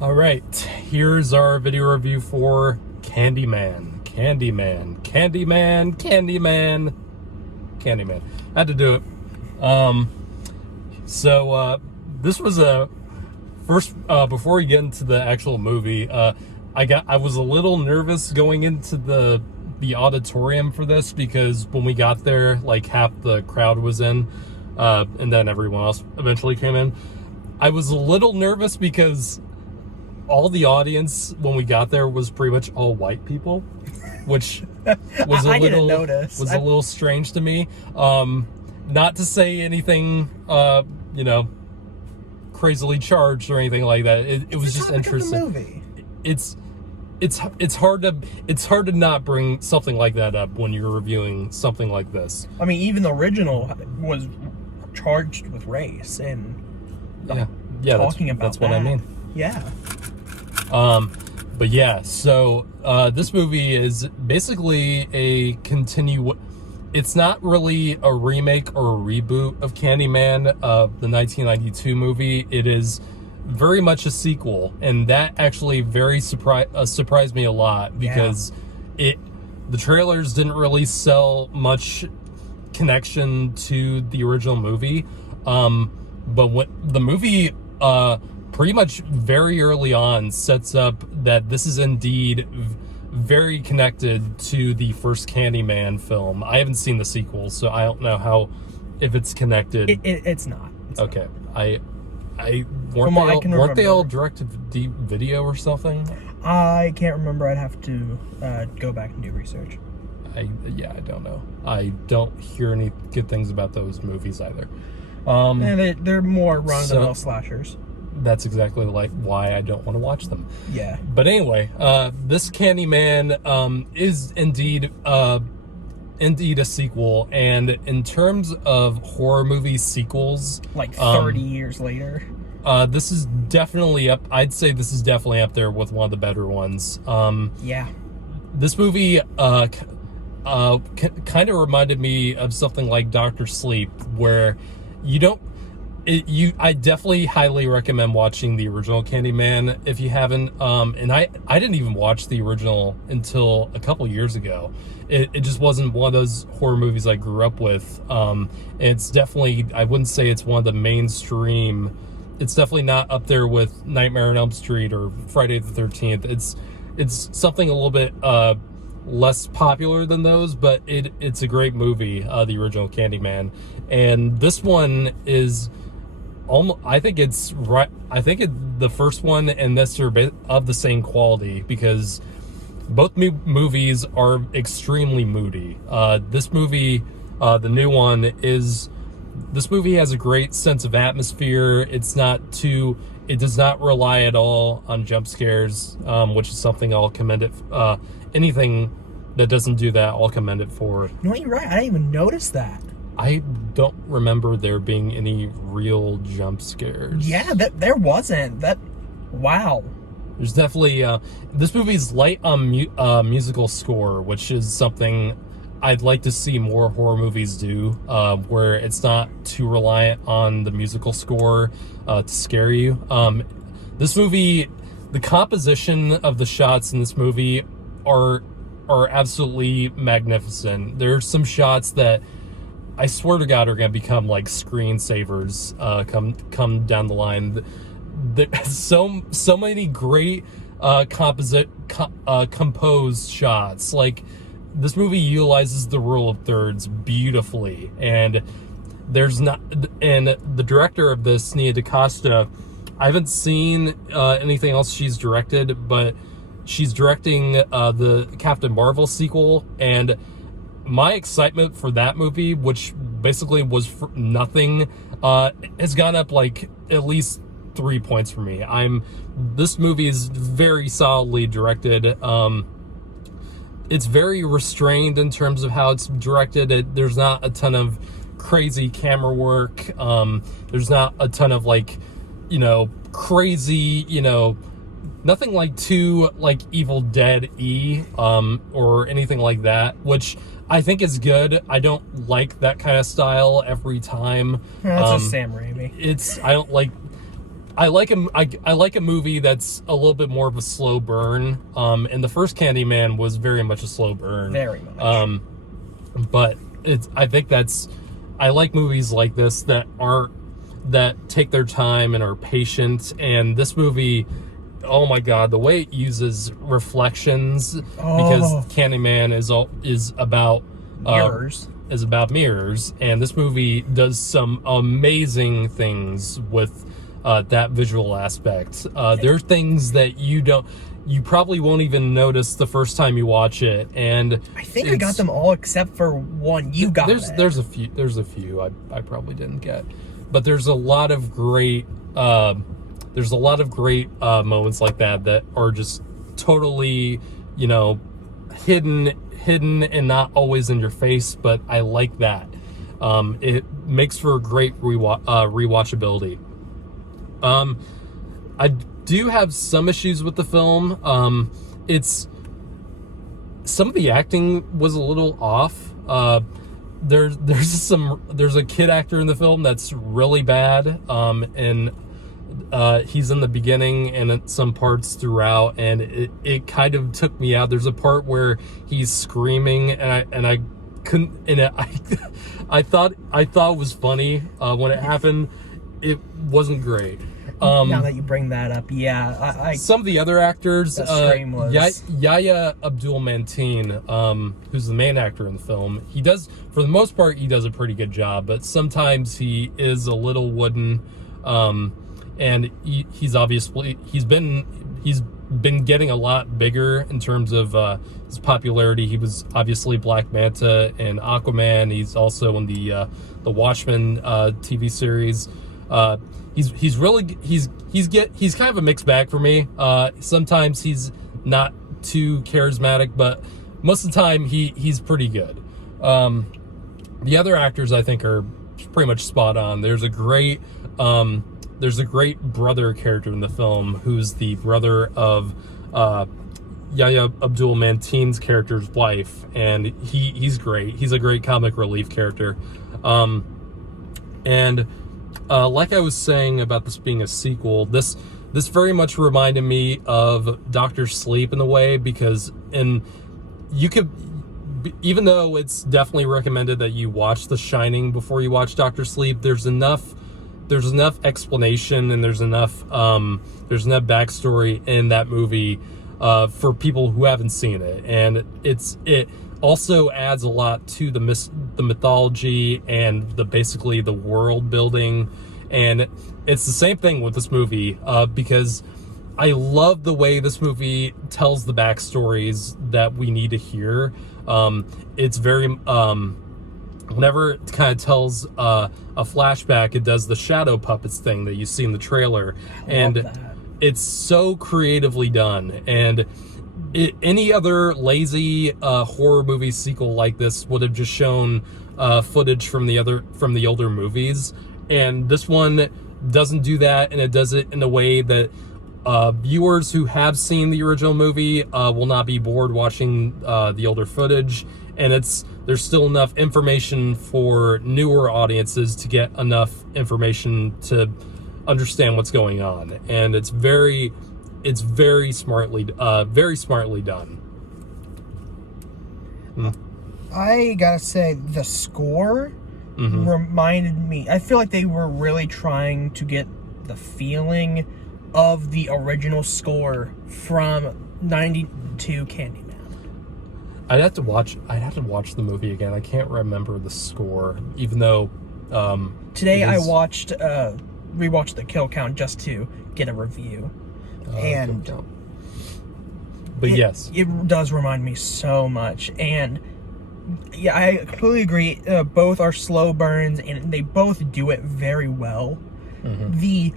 All right, here's our video review for Candyman. Candyman. I had to do it. This was a first. Before we get into the actual movie, I was a little nervous going into the auditorium for this because when we got there, like half the crowd was in, and then everyone else eventually came in. I was a little nervous because all the audience when we got there was pretty much all white people, which was a little strange to me. Not to say anything, crazily charged or anything like that. It was just interesting. Movie. It's hard to not bring something like that up when you're reviewing something like this. I mean, even the original was charged with race and talking about that's what I mean. Yeah. But yeah, so this movie is basically it's not really a remake or a reboot of Candyman, the 1992 movie. It is very much a sequel, and that actually surprised me a lot because the trailers didn't really sell much connection to the original movie. But what the movie pretty much very early on sets up that this is indeed very connected to the first Candyman film. I haven't seen the sequel, so I don't know if it's connected. It's not. Okay. Weren't they all directed video or something? I can't remember. I'd have to go back and do research. I don't know. I don't hear any good things about those movies either. And they're more run-of-the-mill slashers. That's exactly why I don't want to watch them. Yeah. But anyway, this Candyman is indeed a sequel, and in terms of horror movie sequels, like 30 years later, this is definitely up. I'd say this is definitely up there with one of the better ones. This movie kind of reminded me of something like Dr. Sleep, where I definitely highly recommend watching the original Candyman if you haven't. And I didn't even watch the original until a couple years ago. It just wasn't one of those horror movies I grew up with. It's definitely, I wouldn't say it's one of the mainstream. It's definitely not up there with Nightmare on Elm Street or Friday the 13th. It's something a little bit less popular than those, but it's a great movie, the original Candyman. And this one is almost, I think the first one and this are of the same quality because both movies are extremely moody. This movie, the new one, this movie has a great sense of atmosphere. It does not rely at all on jump scares, which is something I'll commend it. Anything that doesn't do that, I'll commend it for. No, you're right. I didn't even notice that. I don't remember there being any real jump scares. Yeah, there wasn't. Wow. There's definitely this movie's light on musical score, which is something I'd like to see more horror movies do, where it's not too reliant on the musical score to scare you. This movie, the composition of the shots in this movie are absolutely magnificent. There's some shots that I swear to God are going to become like screensavers come down the line. There's so many great composed shots. Like, this movie utilizes the rule of thirds beautifully, and the director of this, Nia DeCosta, I haven't seen anything else she's directed, but she's directing the Captain Marvel sequel, and my excitement for that movie, which basically was for nothing, has gone up like at least 3 points for me. This movie is very solidly directed. It's very restrained in terms of how it's directed. There's not a ton of crazy camera work. There's not a ton of crazy, nothing like too like Evil Dead-y or anything like that, which I think is good. I don't like that kind of style every time. That's just Sam Raimi. I like a movie that's a little bit more of a slow burn. And the first Candyman was very much a slow burn. Very much. But I like movies like this that take their time and are patient. And this movie, oh my God, the way it uses reflections, because Candyman is about mirrors. Is about mirrors, and this movie does some amazing things with that visual aspect. There are things that you probably won't even notice the first time you watch it, and I think I got them all except for one. You got there's a few I probably didn't get, but there's a lot of great moments like that are just totally, hidden and not always in your face, but I like that. It makes for a great rewatchability. I do have some issues with the film. Some of the acting was a little off. There's a kid actor in the film that's really bad, and he's in the beginning and at some parts throughout, and it kind of took me out. There's a part where he's screaming, and I couldn't, and I thought it was funny when it happened. It wasn't great. Now that you bring that up, yeah, some of the other actors, scream was Yayha Abdul Mateen, who's the main actor in the film. He does, for the most part, he does a pretty good job, but sometimes he is a little wooden. And he's been getting a lot bigger in terms of his popularity. He was obviously Black Manta and Aquaman. He's also in the Watchmen TV series. He's kind of a mixed bag for me. Sometimes he's not too charismatic, but most of the time he's pretty good. The other actors I think are pretty much spot on. There's a great brother character in the film who's the brother of Yayha Abdul Mateen's character's wife, and he's great. He's a great comic relief character. Like I was saying about this being a sequel, this very much reminded me of Dr. Sleep in a way, because even though it's definitely recommended that you watch The Shining before you watch Dr. Sleep, there's enough explanation and there's enough backstory in that movie for people who haven't seen it, and it also adds a lot to the mythology and basically the world building. And it's the same thing with this movie, because I love the way this movie tells the backstories that we need to hear. It's very whenever it kind of tells a flashback, it does the shadow puppets thing that you see in the trailer, and it's so creatively done. And any other lazy horror movie sequel like this would have just shown footage from the older movies, and this one doesn't do that, and it does it in a way that viewers who have seen the original movie will not be bored watching the older footage, and there's still enough information for newer audiences to get enough information to understand what's going on, and it's very smartly done. I gotta say, the score reminded me. I feel like they were really trying to get the feeling of the original score from '92 Candyman. I'd have to watch the movie again. I can't remember the score, even though today I rewatched the kill count just to get a review. Yes, it does remind me so much. And yeah, I completely agree. Both are slow burns, and they both do it very well. The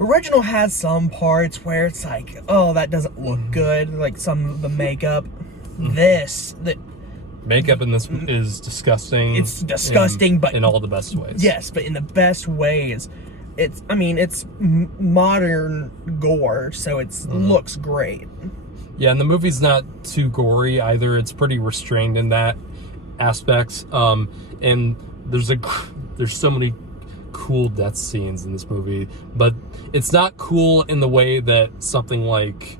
original has some parts where it's like, oh, that doesn't look good, like some of the makeup. The makeup in this is disgusting. It's disgusting, but in all the best ways. Yes, but in the best ways. It's modern gore, so it looks great. Yeah, and the movie's not too gory either. It's pretty restrained in that aspect. And there's so many cool death scenes in this movie, but it's not cool in the way that something like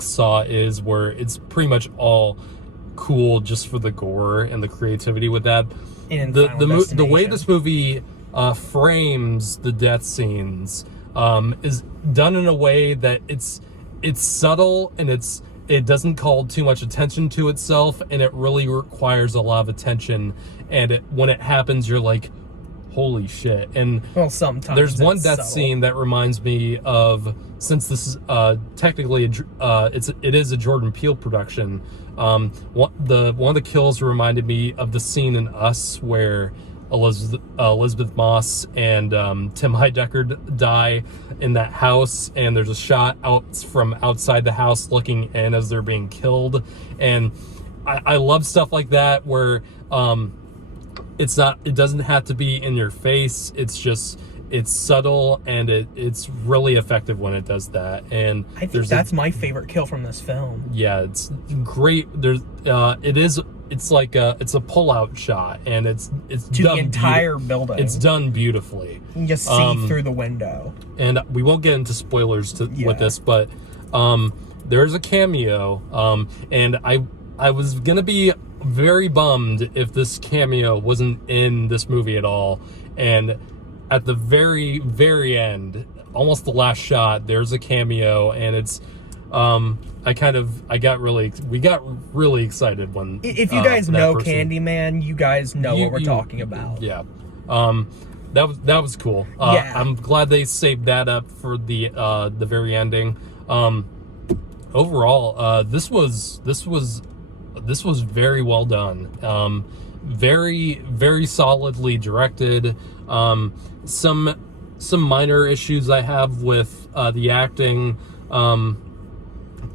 Saw is, where it's pretty much all cool just for the gore and the creativity with that. And The way this movie frames the death scenes is done in a way that it's subtle, and it doesn't call too much attention to itself, and it really requires a lot of attention. And when it happens, you're like, holy shit. And well, sometimes there's one death subtle. scene that reminds me of, since this is technically it is a Jordan Peele production. One of the kills reminded me of the scene in Us where Elizabeth Moss and Tim Heidecker die in that house, and there's a shot from outside the house looking in as they're being killed. And I love stuff like that, where it doesn't have to be in your face. It's subtle, and it's really effective when it does that. And I think that's my favorite kill from this film. Yeah, it's great. It's like it's a pull-out shot, and it's to done the entire building. It's done beautifully. You can just see through the window. And we won't get into spoilers with this, but there's a cameo, and I was gonna be very bummed if this cameo wasn't in this movie at all. And at the very, very end, almost the last shot, there's a cameo, and it's we got really excited when if you guys know Candyman, you guys know what we're talking about. Yeah. That was cool. Yeah. I'm glad they saved that up for the very ending. Overall, this was very well done. Very, very solidly directed. Some minor issues I have with the acting,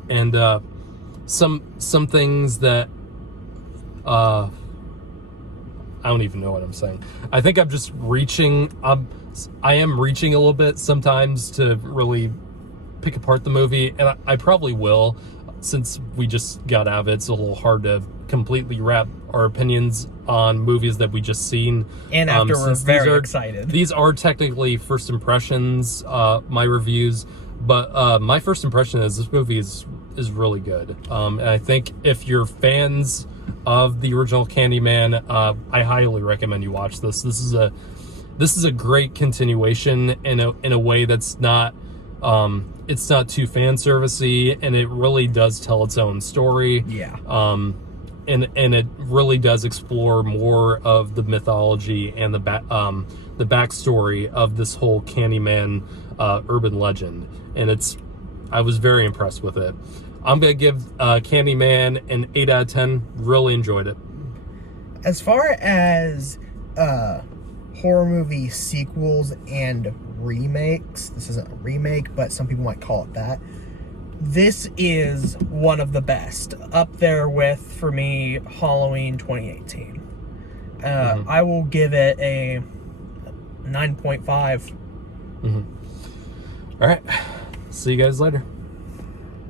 and some things that I don't even know what I'm saying. I think I'm just reaching. I am reaching a little bit sometimes to really pick apart the movie, and I probably will. Since we just got out of it, it's a little hard to completely wrap our opinions on movies that we just seen. And after we're very excited. These are technically first impressions, my reviews, but my first impression is this movie is really good. And I think if you're fans of the original Candyman, I highly recommend you watch this. This is a great continuation in a way that's not. It's not too fan servicey, and it really does tell its own story. Yeah. And it really does explore more of the mythology and the backstory of this whole Candyman urban legend. And I was very impressed with it. I'm gonna give Candyman an 8 out of 10. Really enjoyed it. As far as horror movie sequels and remakes, this isn't a remake, but some people might call it that. This is one of the best, up there with, for me, Halloween 2018. I will give it a 9.5. All right, see you guys later.